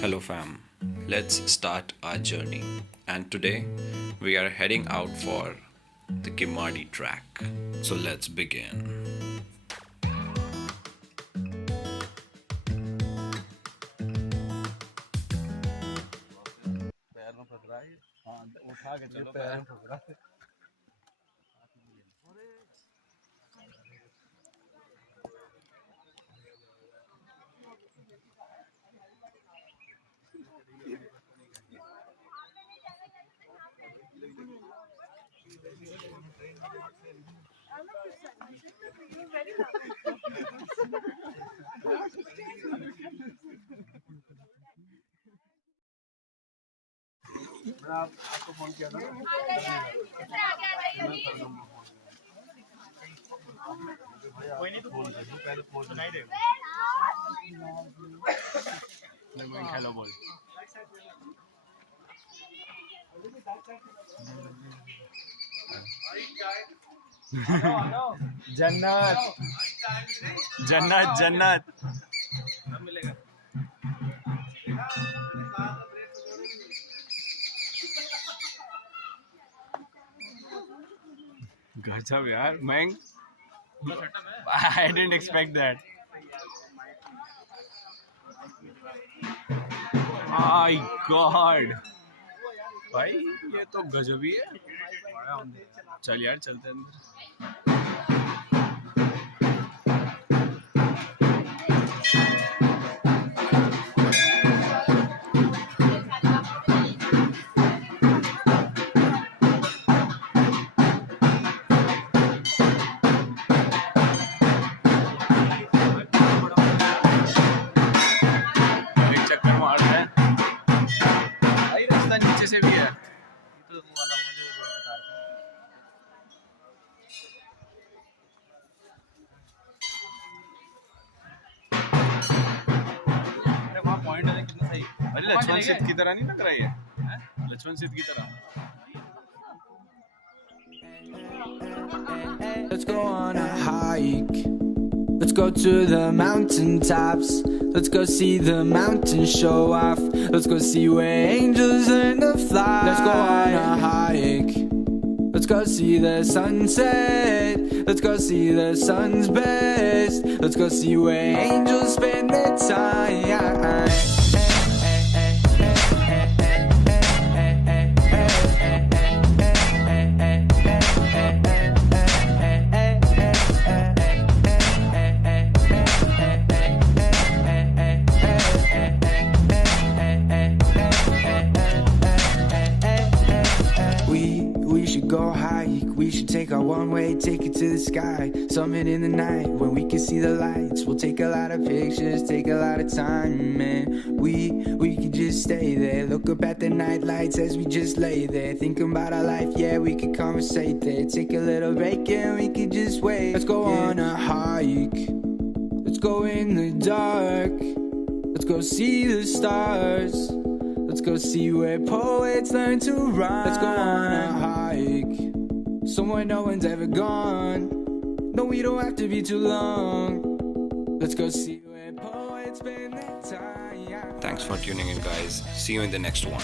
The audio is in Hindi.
Hello fam, let's start our journey. And today we are heading out for the KIMADI Trek. So let's begin. पैर में पकड़ा है। हाँ, उठा के चलो, पैर में पकड़ा है। मैं आपको फोन किया था ना। कोई नहीं, तो फोन कर दो, पहले फोन सुनाई देगा। मैं हेलो बोल। जन्नत जन्नत जन्नत मिलेगा। गजब यार, मैं I didn't expect that. My God, भाई ये तो गजब ही है। चल यार, चलते हैं अंदर। एक चक्कर मारते हैं। भाई रास्ता नीचे से भी है। अरे वहाँ पॉइंट है कितना सही। अरे लक्ष्मण सिद्ध की तरह नहीं लग रहा है ये? लक्ष्मण सिद्ध की तरह। Let's go on a hike. Let's go to the mountain tops. Let's go see the mountains show off. Let's go see where angels learn to fly. Let's go on a hike. Let's go see the sunset. Let's go see the sun's best. Let's go see where angels spend their time. We should go hike, we should take our one way, take it to the sky. Summit in the night, when we can see the lights. We'll take a lot of pictures, take a lot of time, man. We could just stay there, look up at the night lights as we just lay there. Thinking about our life, yeah, we could conversate there. Take a little break and we could just wait. Let's go on a hike, let's go in the dark. Let's go see the stars. Let's go see where poets learn to rhyme. Let's go on a hike, somewhere no one's ever gone. No, we don't have to be too long. Let's go see where poets spend their time. Thanks for tuning in, guys. See you in the next one.